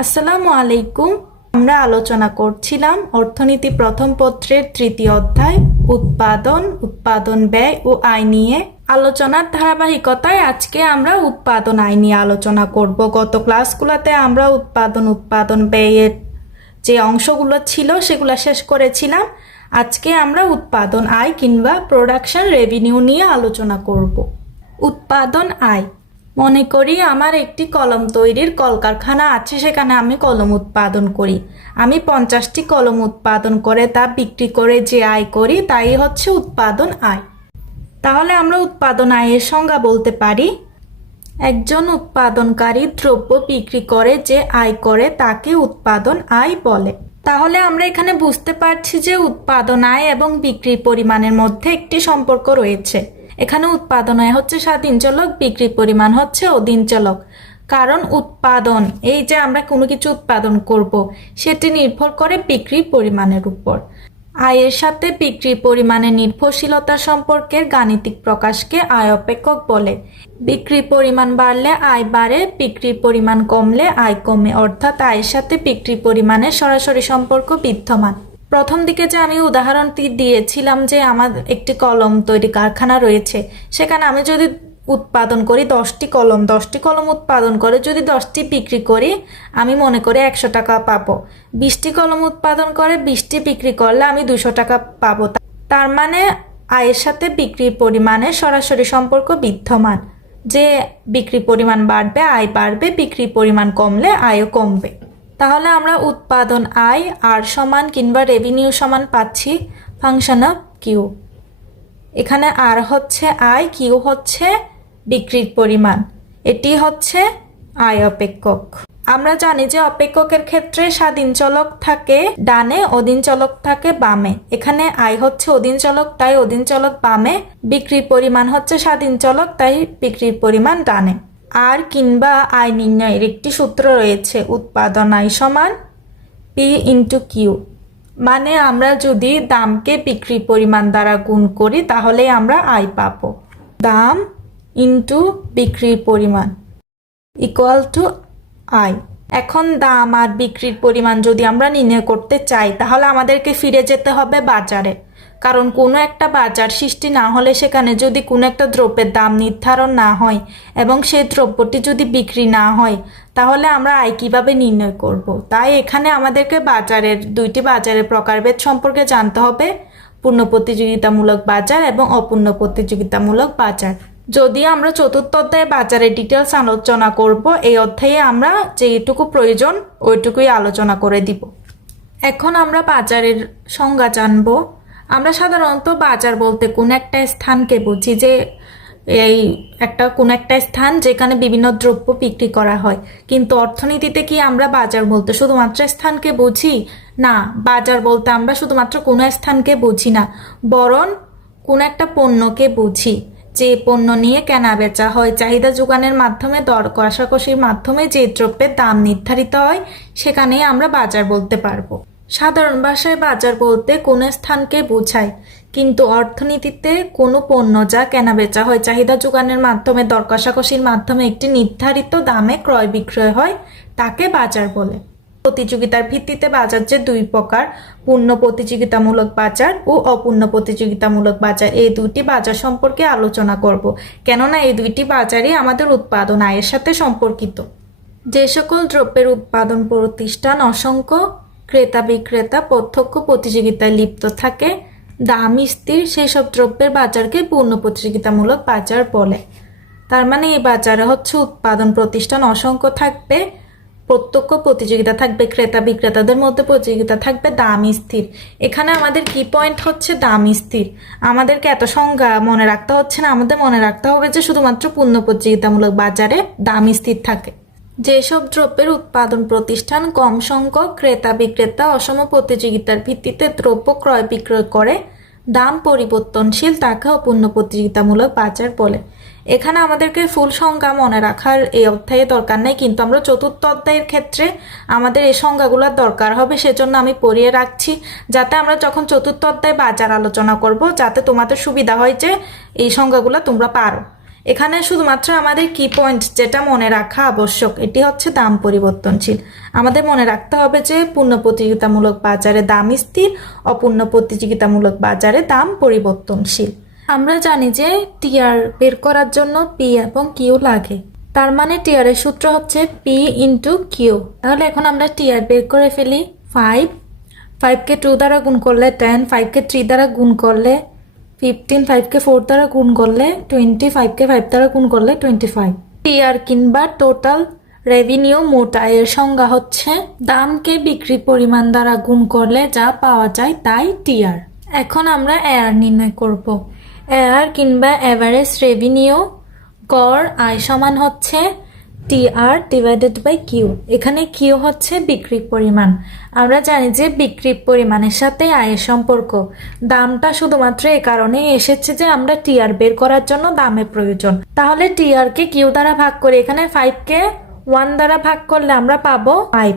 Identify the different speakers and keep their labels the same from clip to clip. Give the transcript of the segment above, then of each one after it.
Speaker 1: আসসালামু আলাইকুম। আমরা আলোচনা করছিলাম অর্থনীতি প্রথম পত্রের তৃতীয় অধ্যায়, উৎপাদন উৎপাদন ব্যয় ও আয় নিয়ে। আলোচনার ধারাবাহিকতায় আজকে আমরা উৎপাদন, আয় নিয়ে আলোচনা করব। গত ক্লাসগুলোতে আমরা উৎপাদন উৎপাদন ব্যয়ের যে অংশগুলো ছিল সেগুলো শেষ করেছিলাম। আজকে আমরা উৎপাদন, আয় কিংবা প্রোডাকশন রেভিনিউ নিয়ে আলোচনা করব। উৎপাদন, আয়। মনে করি আমার একটি কলম তৈরির কলকারখানা আছে, সেখানে আমি কলম উৎপাদন করি। আমি পঞ্চাশটি কলম উৎপাদন করে, তা বিক্রি করে, যে আয় করি, তাই হচ্ছে উৎপাদন আয়। তাহলে আমরা উৎপাদন আয়ের সংজ্ঞা বলতে পারি, একজন উৎপাদনকারী দ্রব্য বিক্রি করে, যে আয় করে, তাকে উৎপাদন আয় বলে। তাহলে আমরা এখানে বুঝতে পারছি যে উৎপাদন আয় এবং বিক্রির পরিমাণের মধ্যে একটি সম্পর্ক রয়েছে। এখানে উৎপাদন আয় হচ্ছে স্বাধীন চলক, বিক্রির পরিমাণ হচ্ছে অধীন চলক। কারণ উৎপাদন, এই যে আমরা কোনো কিছু উৎপাদন করব, সেটি নির্ভর করে বিক্রির পরিমাণের উপর। আয়ের সাথে বিক্রির পরিমাণের নির্ভরশীলতা সম্পর্কের গাণিতিক প্রকাশকে আয় অপেক্ষক বলে। বিক্রির পরিমাণ বাড়লে আয় বাড়ে, বিক্রির পরিমাণ কমলে আয় কমে, অর্থাৎ আয়ের সাথে বিক্রির পরিমাণের সরাসরি সম্পর্ক বিদ্যমান। প্রথম দিকে যে আমি উদাহরণটি দিয়েছিলাম যে আমার একটি কলম তৈরি কারখানা রয়েছে, সেখানে আমি যদি উৎপাদন করি দশটি কলম দশটি কলম উৎপাদন করে যদি দশটি বিক্রি করি, আমি মনে করি একশো টাকা পাবো। বিশটি কলম উৎপাদন করে বিশটি বিক্রি করলে আমি দুশো টাকা পাবো। তার মানে আয়ের সাথে বিক্রির পরিমাণে সরাসরি সম্পর্ক বিদ্যমান। যে বিক্রি পরিমাণ বাড়বে, আয় বাড়বে, বিক্রির পরিমাণ কমলে আয়ও কমবে। তাহলে আমরা উৎপাদন আয় আর সমান কিংবা রেভিনিউ সমান পাচ্ছি ফাংশন অফ কিউ এখানে আর হচ্ছে আয় কিউ হচ্ছে বিক্রির পরিমাণ। এটি হচ্ছে আয় অপেক্ষক। আমরা জানি যে অপেক্ষকের ক্ষেত্রে স্বাধীন চলক থাকে ডানে, অধীন চলক থাকে বামে। এখানে আয় হচ্ছে অধীন চলক, তাই অধীন চলক বামে। বিক্রির পরিমাণ হচ্ছে স্বাধীন চলক, তাই বিক্রির পরিমাণ ডানে। আর কিংবা আয় নির্ণয়ের একটি সূত্র রয়েছে উৎপাদন আয় সমান পি ইন্টু কিউ মানে আমরা যদি দামকে বিক্রি পরিমাণ দ্বারা গুণ করি, তাহলে আমরা আয় পাবো। দাম ইন্টু বিক্রির পরিমাণ ইকুয়াল টু আয়। এখন দাম আর বিক্রির পরিমাণ যদি আমরা নির্ণয় করতে চাই, তাহলে আমাদেরকে ফিরে যেতে হবে বাজারে। কারণ কোনো একটা বাজার সৃষ্টি না হলে সেখানে যদি কোনো একটা দ্রব্যের দাম নির্ধারণ না হয় এবং সেই দ্রব্যটি যদি বিক্রি না হয়, তাহলে আমরা আয় কীভাবে নির্ণয় করব। তাই এখানে আমাদেরকে বাজারের দুইটি বাজারের প্রকারভেদ সম্পর্কে জানতে হবে। পূর্ণ প্রতিযোগিতামূলক বাজার এবং অপূর্ণ প্রতিযোগিতামূলক বাজার। যদি আমরা চতুর্থ অধ্যায়ে বাজারের ডিটেলস আলোচনা করব, এই অধ্যায়ে আমরা যেটুকু প্রয়োজন, ওইটুকুই আলোচনা করে দিব। এখন আমরা বাজারের সংজ্ঞা জানব। আমরা সাধারণত বাজার বলতে কোন একটা স্থানকে বুঝি যে এই একটা, কোন একটা স্থান যেখানে বিভিন্ন দ্রব্য বিক্রি করা হয়। কিন্তু অর্থনীতিতে কি আমরা বাজার বলতে শুধুমাত্র স্থানকে বুঝি? না, বাজার বলতে আমরা শুধুমাত্র কোনো স্থানকে বুঝি না, বরং কোন একটা পণ্যকে বুঝি। যে পণ্য নিয়ে কেনা বেচা হয়, চাহিদা যোগানের মাধ্যমে, দর কষাকষির মাধ্যমে, যে দ্রব্যের দাম নির্ধারিত হয়, সেখানেই আমরা বাজার বলতে পারব। সাধারণ ভাষায় বাজার বলতে কোনো স্থানকে বোঝায়, কিন্তু অর্থনীতিতে কোনো পণ্য যা কেনা বেচা হয় চাহিদা যোগানের মাধ্যমে দর কষাকষির মাধ্যমে একটি নির্ধারিত দামে ক্রয় বিক্রয় হয়, তাকে বাজার বলে। প্রতিযোগিতার ভিত্তিতে বাজার যে দুই প্রকার, পূর্ণ প্রতিযোগিতামূলক বাজার ও অপূর্ণ প্রতিযোগিতামূলক বাজার, এই দুইটি বাজার সম্পর্কে আলোচনা করব। কেননা এই দুইটি বাজারই আমাদের উৎপাদন আয়ের সাথে সম্পর্কিত। যে সকল দ্রব্যের উৎপাদন প্রতিষ্ঠান অসংখ্য ক্রেতা বিক্রেতা, প্রত্যক্ষ প্রতিযোগিতায় লিপ্ত থাকে, দাম স্থির সেই সব দ্রব্যের বাজারকে পূর্ণ প্রতিযোগিতামূলক বাজার বলে। তার মানে এই বাজারে হচ্ছে উৎপাদন প্রতিষ্ঠান অসংখ্য থাকবে, প্রত্যক্ষ প্রতিযোগিতা থাকবে, ক্রেতা বিক্রেতাদের মধ্যে প্রতিযোগিতা থাকবে, দাম স্থির এখানে আমাদের কি পয়েন্ট হচ্ছে? দাম স্থির আমাদেরকে এত সংজ্ঞা মনে রাখতে হচ্ছে না। আমাদের মনে রাখতে হবে যে শুধুমাত্র পূর্ণ প্রতিযোগিতামূলক বাজারে দাম স্থির থাকে। যেসব দ্রব্যের উৎপাদন প্রতিষ্ঠান কম সংখ্যক ক্রেতা বিক্রেতা অসম প্রতিযোগিতার ভিত্তিতে দ্রব্য ক্রয় বিক্রয় করে, দাম পরিবর্তনশীল তাকে অপূর্ণ প্রতিযোগিতামূলক বাজার বলে। এখানে আমাদেরকে ফুল সংজ্ঞা মনে রাখার এই অধ্যায়ে দরকার নেই, কিন্তু আমরা চতুর্থ অধ্যায়ের ক্ষেত্রে আমাদের এই সংজ্ঞাগুলোর দরকার হবে, সেজন্য আমি পড়িয়ে রাখছি, যাতে আমরা যখন চতুর্থ অধ্যায়ে বাজার আলোচনা করব, যাতে তোমাদের সুবিধা হয় যে এই সংজ্ঞাগুলো তোমরা পারো। এখানে শুধুমাত্র আমাদের কি পয়েন্ট যেটা মনে রাখা আবশ্যক, এটি হচ্ছে দাম পরিবর্তনশীল। আমাদের মনে রাখতে হবে যে পূর্ণ প্রতিযোগিতামূলক বাজারে দাম স্থির, অপূর্ণ প্রতিযোগিতামূলক বাজারে দাম পরিবর্তনশীল। আমরা জানি যে টিআর বের করার জন্য পি এবং কিউ লাগে। তার মানে টিআর এর সূত্র হচ্ছে পি ইন্টু কিউ তাহলে এখন আমরা টিআর বের করে ফেলি ফাইভ ফাইভকে টু দ্বারা গুণ করলে টেন ফাইভকে থ্রি দ্বারা গুণ করলে ফিফটিন ফাইভকে ফোর দ্বারা গুণ করলে টোয়েন্টি ফাইভকে ফাইভ দ্বারা গুণ করলে টোয়েন্টি ফাইভ টিআর কিংবা টোটাল রেভিনিউ মোট আয়ের সংজ্ঞা হচ্ছে দামকে বিক্রি পরিমাণ দ্বারা গুণ করলে যা পাওয়া যায় তাই টিআর এখন আমরা এয়ার নির্ণয় করব। এয়ার কিংবা অ্যাভারেজ রেভিনিউ গড় আয় সমান হচ্ছে টিআর ডিভাইডেড বাই কিউ এখানে কিউ হচ্ছে বিক্রির পরিমাণ। আমরা জানি যে বিক্রির পরিমাণের সাথে আয়ের সম্পর্ক। দামটা শুধুমাত্র এ কারণে এসেছে যে আমরা টিআর বের করার জন্য দামের প্রয়োজন। তাহলে টিআর কে কিউ দ্বারা ভাগ করে এখানে ফাইভ কে ওয়ান দ্বারা ভাগ করলে আমরা পাবো ফাইভ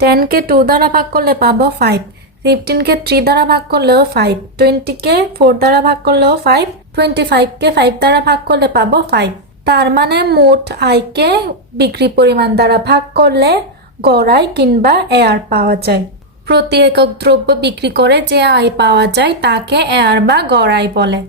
Speaker 1: টেন কে টু দ্বারা ভাগ করলে পাবো ফাইভ ফিফটিন কে থ্রি দ্বারা ভাগ করলেও ফাইভ টোয়েন্টি কে ফোর দ্বারা ভাগ করলেও ফাইভ টোয়েন্টি ফাইভ কে ফাইভ দ্বারা ভাগ করলে পাবো ফাইভ তার মানে মোট আয়কে বিক্রি পরিমাণ দ্বারা ভাগ করলে গড়াই কিংবা এয়ার পাওয়া যায়। প্রতি একক দ্রব্য বিক্রি করে যে আয় পাওয়া যায় তাকে এয়ার বা গড়াই বলে।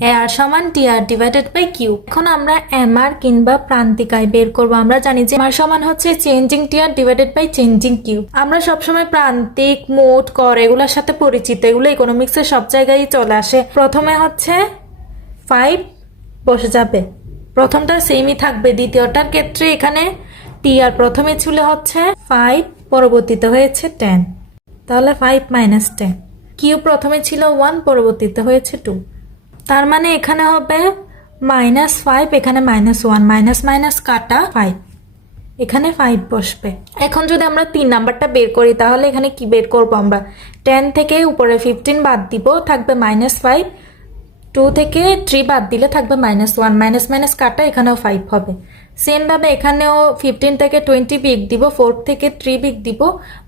Speaker 1: এয়ার সমান টিআর ডিভাইডেড বাই কিউ। এখন আমরা এমআর কিংবা প্রান্তিক আয় বের করব। আমরা জানি যে এমআর সমান হচ্ছে changing TR divided by changing Q. আমরা সবসময় প্রান্তিক, মোট কর এগুলোর সাথে পরিচিত। এগুলো ইকোনমিক্সের সব জায়গায় চলে আসে। প্রথমে হচ্ছে ফাইভ বসে যাবে। প্রথমটা সেমই থাকবে, দ্বিতীয়টার ক্ষেত্রে এখানে টি আর প্রথমে ছিল হচ্ছে ফাইভ পরবর্তীতে হয়েছে টেন তাহলে ফাইভ মাইনাস টেন কিউ প্রথমে ছিল ওয়ান পরবর্তীতে হয়েছে টু তার মানে এখানে হবে মাইনাস ফাইভ এখানে মাইনাস ওয়ান মাইনাস মাইনাস কাটা ফাইভ এখানে ফাইভ বসবে। এখন যদি আমরা তিন নাম্বারটা বের করি, তাহলে এখানে কি বের করব আমরা? টেন থেকে উপরে ফিফটিন বাদ দিব, থাকবে মাইনাস ফাইভ টু থেকে থ্রি বাদ দিলে থাকবে মাইনাস ওয়ান মাইনাস মাইনাস কাটা, এখানেও ফাইভ হবে। সেমভাবে এখানেও ফিফটিন থেকে টোয়েন্টি বিগ দিব ফোর থেকে থ্রি বিগ দিব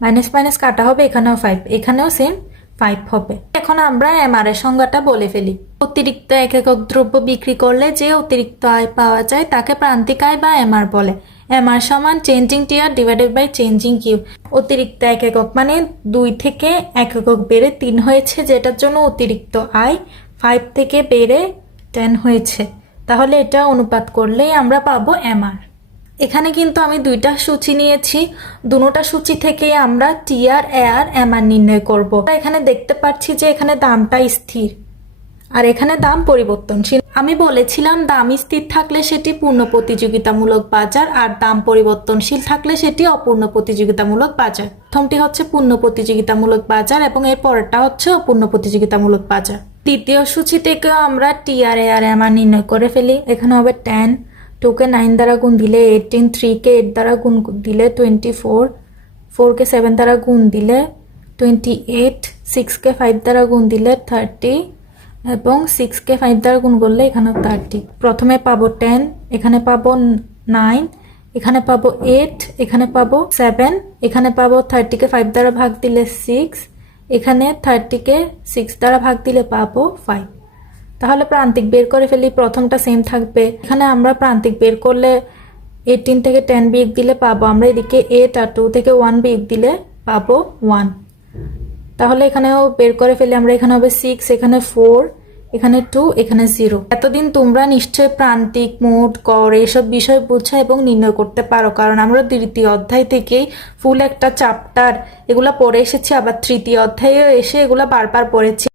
Speaker 1: মাইনাস মাইনাস কাটা হবে, এখানেও ফাইভ এখানেও সেম ফাইভ হবে। এখন আমরা এমআর এর সংজ্ঞাটা বলে ফেলি। অতিরিক্ত এক একক দ্রব্য বিক্রি করলে যে অতিরিক্ত আয় পাওয়া যায় তাকে প্রান্তিক আয় বা এমআর বলে। এমআর সমান changing TR divided by changing Q অতিরিক্ত এক একক মানে দুই থেকে এক একক বেড়ে তিন হয়েছে, যেটার জন্য অতিরিক্ত আয় ফাইভ থেকে বেড়ে টেন হয়েছে। তাহলে এটা অনুপাত করলেই আমরা পাবো এমআর এখানে কিন্তু আমি দুইটা সূচি নিয়েছি। দুনোটা সূচি থেকেই আমরা টিআর এআর এমআর নির্ণয় করব। এখানে দেখতে পাচ্ছি যে এখানে দামটা স্থির। আর এখানে দাম পরিবর্তনশীল। আমি বলেছিলাম, দাম স্থির থাকলে সেটি পূর্ণ প্রতিযোগিতামূলক বাজার আর দাম পরিবর্তনশীল থাকলে সেটি অপূর্ণ প্রতিযোগিতামূলক বাজার। প্রথমটি হচ্ছে পূর্ণ প্রতিযোগিতামূলক বাজার এবং এর পরেরটা হচ্ছে অপূর্ণ প্রতিযোগিতামূলক বাজার। দ্বিতীয় সূচি থেকে আমরা টিআর এআর এমআর নির্ণয় করে ফেলি। এখানে হবে টেন টুকে নাইন দ্বারা গুণ দিলে এইটিন থ্রিকে এইট দ্বারা গুণ দিলে টোয়েন্টি ফোর ফোরকে সেভেন দ্বারা গুণ দিলে টোয়েন্টি এইট সিক্সকে ফাইভ দ্বারা গুণ দিলে থার্টি এবং সিক্সকে ফাইভ দ্বারা গুণ করলে এখানে থার্টি প্রথমে পাবো টেন এখানে পাবো নাইন এখানে পাবো এইট এখানে পাবো সেভেন এখানে পাবো থার্টিকে ফাইভ দ্বারা ভাগ দিলে সিক্স এখানে থার্টিকে সিক্স দ্বারা ভাগ দিলে পাবো ফাইভ তাহলে প্রান্তিক বের করে ফেলি, প্রথমটা সেম থাকবে। এখানে আমরা প্রান্তিক বের করলে এইটিন থেকে টেন বিয়োগ দিলে পাবো। আমরা এদিকে এইট আর টু থেকে ওয়ান বিয়োগ দিলে পাবো ওয়ান তাহলে এখানেও বের করে ফেলে, আমরা এখানে হবে সিক্স এখানে ফোর এখানে টু এখানে জিরো এতদিন তোমরা নিশ্চয় প্রান্তিক, মোট, কর, এসব বিষয় বুঝা এবং নির্ণয় করতে পারো, কারণ আমরা দ্বিতীয় অধ্যায় থেকেই ফুল একটা চ্যাপ্টার এগুলা পড়ে এসেছি, আবার তৃতীয় অধ্যায়েও এসে এগুলা বারবার পড়েছি।